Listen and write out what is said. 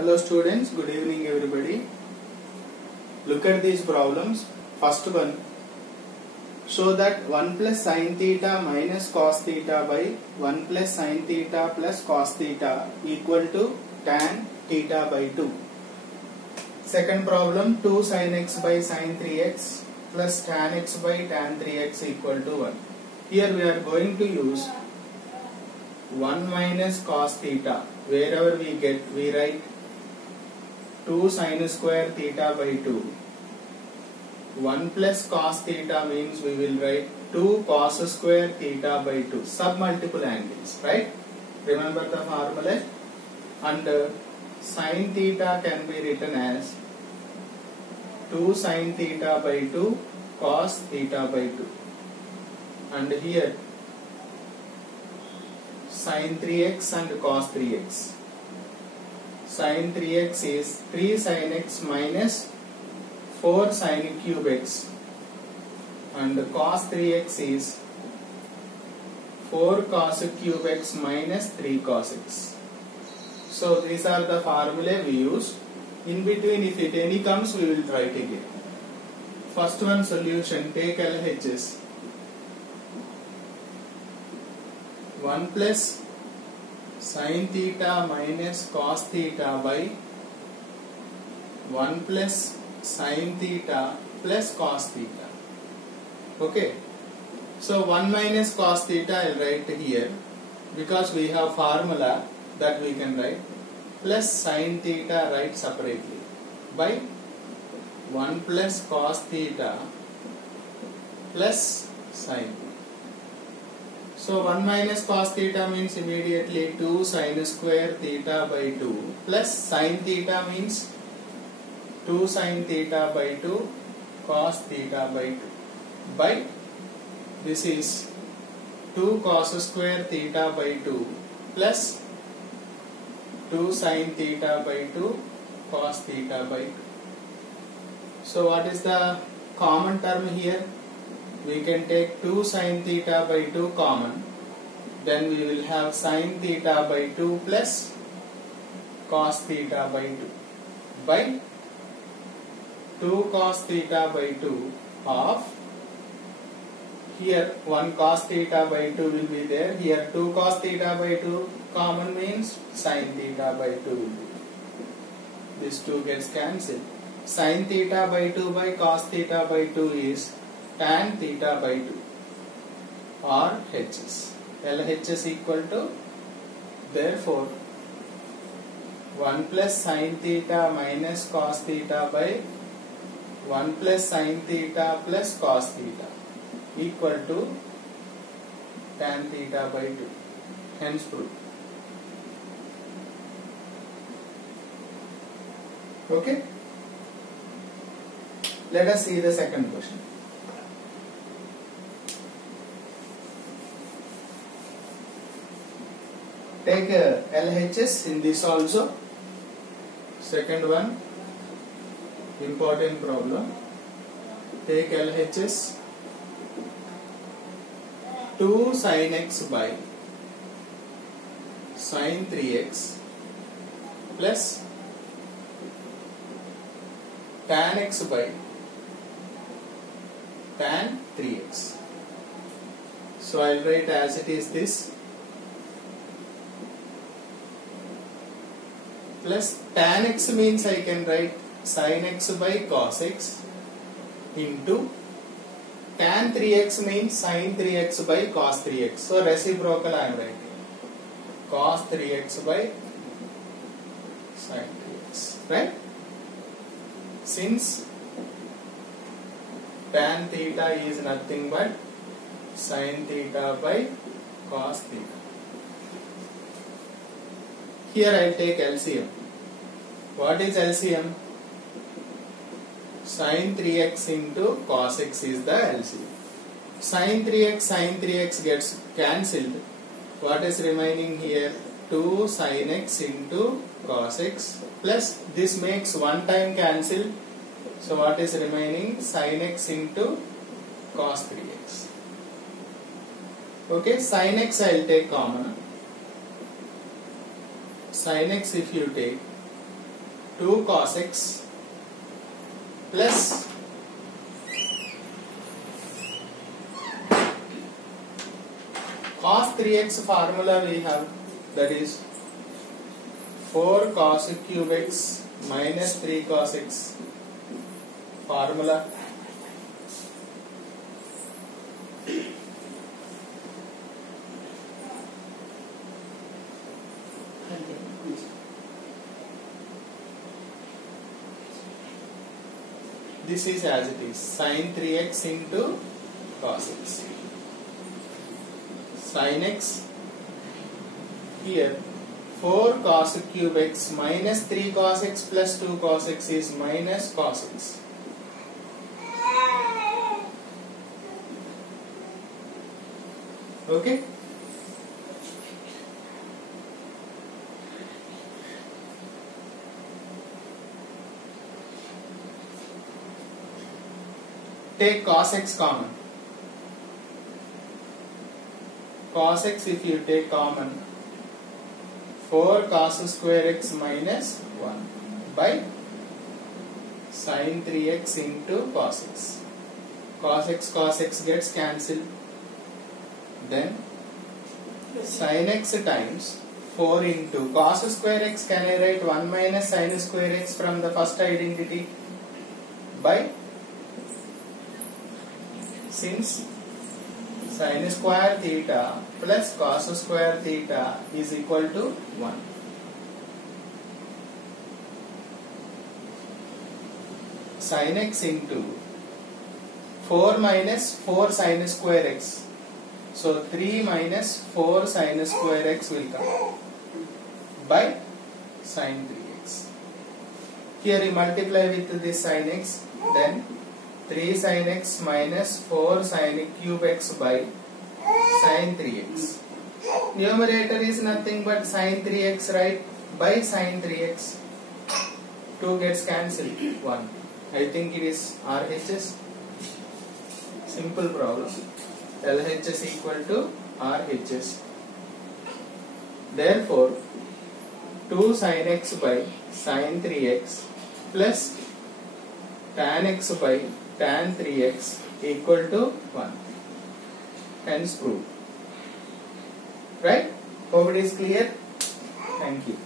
Hello students, good evening everybody. Look at these problems. First one, show that 1 plus sin theta minus cos theta by 1 plus sin theta plus cos theta equal to tan theta by 2. Second problem, 2 sin x by sin 3x plus tan x by tan 3x equal to 1. Here we are going to use 1 minus cos theta. Wherever we get, we write 2 sin square theta by 2. 1 plus cos theta means we will write 2 cos square theta by 2. Submultiple angles, right? Remember the formula? And sin theta can be written as 2 sin theta by 2 cos theta by 2. And here sin 3x and cos 3x. Sin 3x is 3 sin x minus 4 sin cube x, and cos 3x is 4 cos cube x minus 3 cos x. So these are the formulae we use. In between, if it any comes, we will try it again. First one solution, take LHS. 1 plus sin theta minus cos theta by 1 plus sin theta plus cos theta. Okay. So 1 minus cos theta I will write here because we have formula that we can write, plus sin theta write separately by 1 plus cos theta plus sin. So 1 minus cos theta means immediately 2 sin square theta by 2 plus sin theta means 2 sin theta by 2 cos theta by 2 by this is 2 cos square theta by 2 plus 2 sin theta by 2 cos theta by 2. So what is the common term here? We can take 2 sin theta by 2 common, then we will have sin theta by 2 plus cos theta by 2 by 2 cos theta by 2 of, here 1 cos theta by 2 will be there, here 2 cos theta by 2 common means sin theta by 2 will be. This 2 gets cancelled. Sin theta by 2 by cos theta by 2 is tan theta by 2 or Hs. LHS equal to, therefore 1 plus sin theta minus cos theta by 1 plus sin theta plus cos theta equal to tan theta by 2. Hence proof. Okay? Let us see the second question. Take LHS in this also. Second one, important problem. Take LHS. 2 sin x by sin 3x plus tan x by tan 3x. So I will write as it is this, plus tan x means I can write sin x by cos x into tan 3x means sin 3x by cos 3x. So reciprocal I am writing cos 3x by sin 3x, right? Since tan theta is nothing but sin theta by cos theta. Here I will take LCM. What is LCM? Sin 3x into cos x is the LCM. Sin 3x gets cancelled. What is remaining here? 2 sin x into cos x plus this makes one time cancelled. So what is remaining? Sin x into cos 3x. Okay, sin x I will take common. Sin x if you take, 2 cos x plus cos 3x formula we have, that is 4 cos cube x minus 3 cos x formula. This is as it is, sin 3x into cos x. Sin x here 4 cos cube x minus 3 cos x plus 2 cos x is minus cos x. Okay? Take cos x common. Cos x, if you take common, 4 cos square x minus 1 by sin 3x into cos x. Cos x gets cancelled. Then sin x times 4 into cos square x, can I write 1 minus sin square x from the first identity, by, since sin square theta plus cos square theta is equal to 1. Sin x into 4 minus 4 sin square x. So 3 minus 4 sin square x will come by sin 3x. Here you multiply with this sin x, then 3 sin x minus 4 sin cube x by sin 3x. Numerator is nothing but sin 3x, right? By sin 3x. 2 gets cancelled. 1. I think it is RHS. Simple problem. LHS equal to RHS. Therefore, 2 sin x by sin 3x plus tan x by tan 3x equal to 1. Hence proved. Right? Hope it is clear. Thank you.